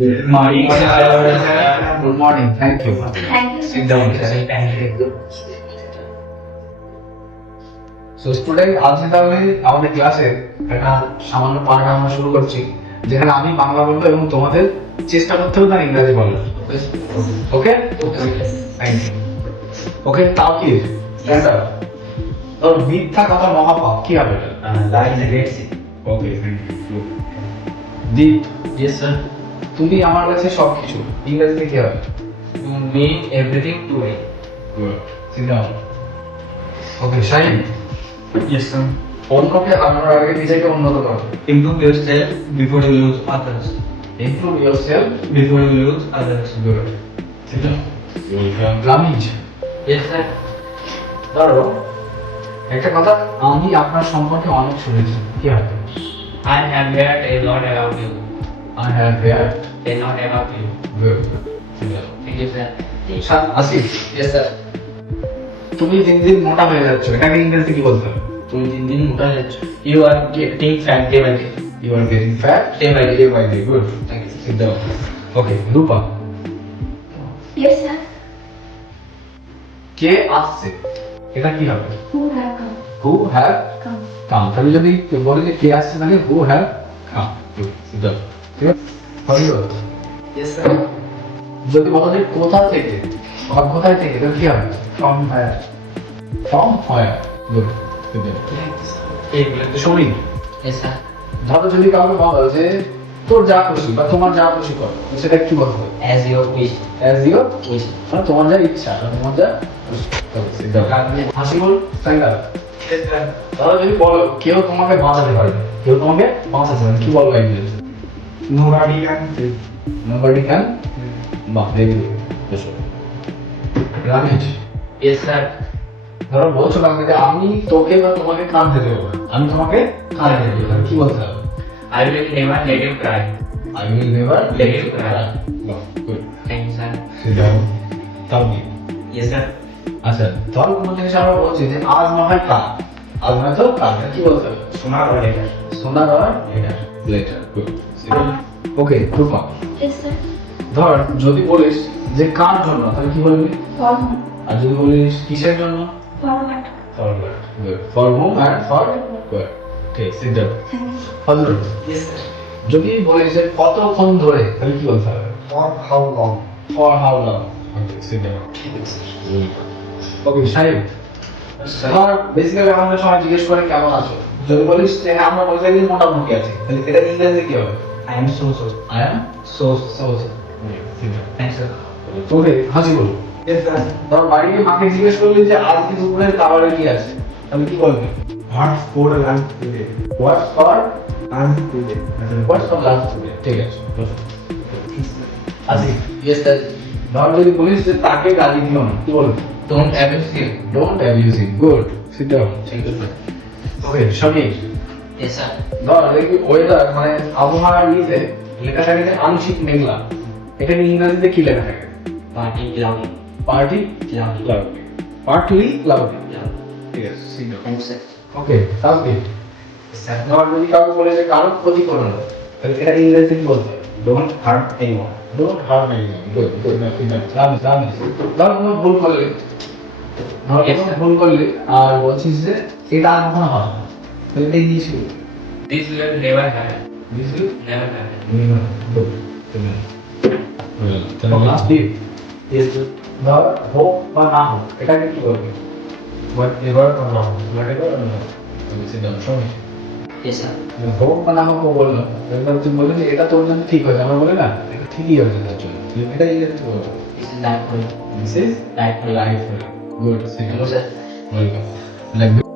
Good morning, sir. Good morning. Thank you. Thank you. Sit down, sir. Thank you. So student, আজকে তাহলে আমাদের ক্লাসে একটা সামান্য পাঠ আমরা শুরু করছি, যেখানে আমি বাংলা বলবো এবং তোমাদের চেষ্টা করতে হবে তার ইংরেজি বলার। ওকে? Thank you. ওকে, তাও কি স্ট্যান্ড আপ। তোর মিথ্যা কথা মহাপাপ, কি হবে এটা? Lie is a great sin. Okay, thank you. Deep, Yes, sir. তুমি আমার কাছে সবকিছু, ইংরেজিতে কি হবে? You make everything to me. Sit down. Okay, Shahin, Yes, sir. অন্যকে আনার আগে নিজেকে উন্নত করো। Improve yourself before you use others. Improve yourself. Before you use others. Good. Sit down. Ramiz, Yes, sir. ধরো একটা কথা, আমি আপনার সম্পর্কে অনেক শুনেছি, কি হবে? I have heard a lot about you. I have heard. A lot about you. Good. Sit down. Thank you, sir. Asif, Yes, sir. তুমি দিন দিন মোটা হয়ে যাচ্ছ, এটাকে ইংরেজিতে কি বলতে হবে? তুমি দিন দিন মোটা যাচ্ছ। You are getting fat day by day. You are getting fat Day by day. day by day. Good. Thank you. Sit down. Okay, Rupa, Yes, sir. কে আসছে, এটা কি হবে? Who have come? Who have Come. come. তাহলে যদি কেউ বলে যে কে আসছে, তাহলে who have come. Good. Sit down. ঠিক আছে? হরিবল, Yes, sir. যদি বলো যে কোথা থেকে, কোথায় থেকে, তাহলে কি হবে? From where. From where. Good. Sit down. এইগুলো তো সমীর, Yes, sir. ধরো যদি কাউকে বলো যে তোর যা খুশি বা তোমার যা খুশি করো, সেটা কি বলবো? As your wish. As your wish, মানে তোমার যা ইচ্ছা বা তোমার যা খুশি। হাসি বল, তাই না? Yes, sir. ধরো যদি বলো কেউ তোমাকে বাঁচাতে পারবে, কেউ তোমাকে বাঁচাতে পারবে, কি বলবো ইংরেজি? Nobody can save. Nobody can. বাহ, very good. Ramesh, Yes, sir. ধরো বলছো কাউকে যে আমি তোকে বা তোমাকে কাঁদতে দেবো না, আমি তোমাকে কাঁদতে দেবো না, কি বলতে হবে? I will never let you cry. I will never Let you cry. বাহ, গুড। Thank you, sir. তাও কি? Yes, sir. আচ্ছা, ধরো কোনো জিনিস আমরা বলছি যে আজ না হয় কাল, আজ না তো কাল, কি বলতে হবে? Sooner or later. সোনার আর লেটার। গুড। ওকে, রূপা, Yes, sir. ধর যদি বলিস যে কার জন্য, তাহলে কি বলবি? For whom? আর যদি বলিস কিসের জন্য? For what? For good. For home and for good. Okay, sit down. Thank you. Fazal, Yes, sir. যদি বলিস যে কতক্ষণ ধরে, তাহলে কি বলতে হবে? For how long? For how long. Okay, sit down. Okay, সাহেব, ধর বেসিক্যালি আমাদের সবাই জিজ্ঞেস করে কেমন আছো, যদি বলিস যে হ্যাঁ আমরা বলতে গেলে মোটামুটি আছি, তাহলে এটা ইংরেজিতে কি হবে? I am so. I am So. So. Thanks, sir. ওকে, হাসি বল। Yes, sir. ধর বাড়িতে মাকে জিজ্ঞেস করলি যে আজকে দুপুরে খাবারে কি আছে, তাহলে কি বলবি? What for lunch today? What's for Lunch today. What's for lunch today. ঠিক আছে, আসি। Yes, sir. ধর যদি বলিস যে তাকে গালি দিও না, কি বলবি? Don't abuse him. Don't abuse him. Good, sit down. Thank you, sir. Okay, Samir, Yes, sir. ধর দেখবি ওয়েদার মানে আবহাওয়ার ইতে লেখা থাকে যে আংশিক মেঘলা, এখানে ইংরেজিতে কি লেখা থাকে? Party cloudy. Party Cloudy. Cloudy, partly cloudy. Cloudy. ঠিক আছে, সিট ডাউন। Thanks, sir. ওকে, তাও কি? Sir. ধর যদি কাউকে বলে যে কারো ক্ষতি করো না, তাহলে এটা ইংরেজিতে কি বলতে হবে? Don't hurt anyone. Don't harm anyone. Good, good, না ঠিক আছে, জানি। ধর কোনো ভুল করলে, ধর Yes, কোনো sir. ভুল করলে আর বলছিস যে এটা আর কখনো হবে না, তাহলে এটা ইংলিশে কি? This will never happen. বুঝলি? Never happen. গুড, তাহলে লাস্ট ডিপ, Yes, sir. ধর হোক বা না হোক, এটাকে কি বলবে? Whatever or not. Whatever or not. আমি সিট ডাউন। শোন, Yes, sir. হোক বা না হোক ও বললো, এবার তুই বললি যে এটা তোর জন্য ঠিক হয়েছে, আমরা বলি না এটা ঠিকই হয়েছে তার জন্য, এটা ইংরেজিতে বলবো। This is life for you. This is Life for you. life. Good. Hello, sir. Welcome. Like